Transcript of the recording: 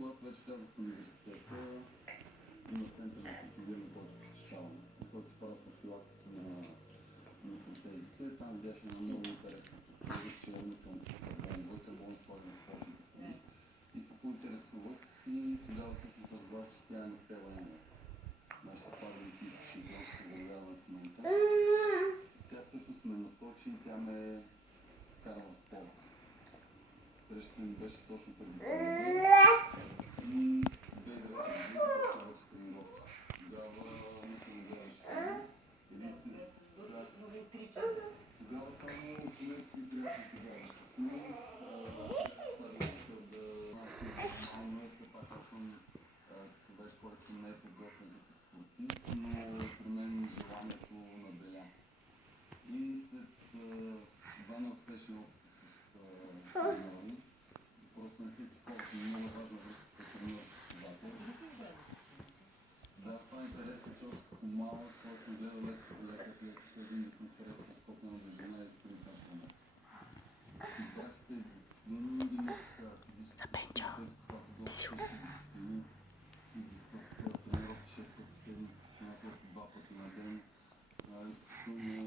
когато вече влязох в университета, има център за протезиране, който посещавам, за който се правят профилактики на протезите. Там видях една много интересна протеза, че е никъм карбон, слаген спортните коли. И се поинтересувах и тогава всъщност разбрах, че тя е на Стела Ена. Нашата паралимпийска шампионка по заявяване в момента. Тя всъщност ме насочи и тя ме вкара в спорта. Срещата ми беше точно преди Коледа и 2009 година почнах с тренировки. Тогава никой не гледаше това. Тогава само семейство и приятелите бяха в мен. Слагам се цел да нормално, все пак аз съм човек, който не е подготвен като спортист, но при мен желанието наделя. И след два неуспешни опита с треньори, просто не се изтъквах, но много важна връзка като треньор с състезател. Да, това е интересно, че още като малък, когато съм гледал леката, един да съм харесал скокна на дължина и спринт на страна. Избрах с тези дисциплини, имах физически това са доста тежки дисциплини. Изискват тренировки 6 пъти в седмица, няколко 2 пъти на ден. Изключително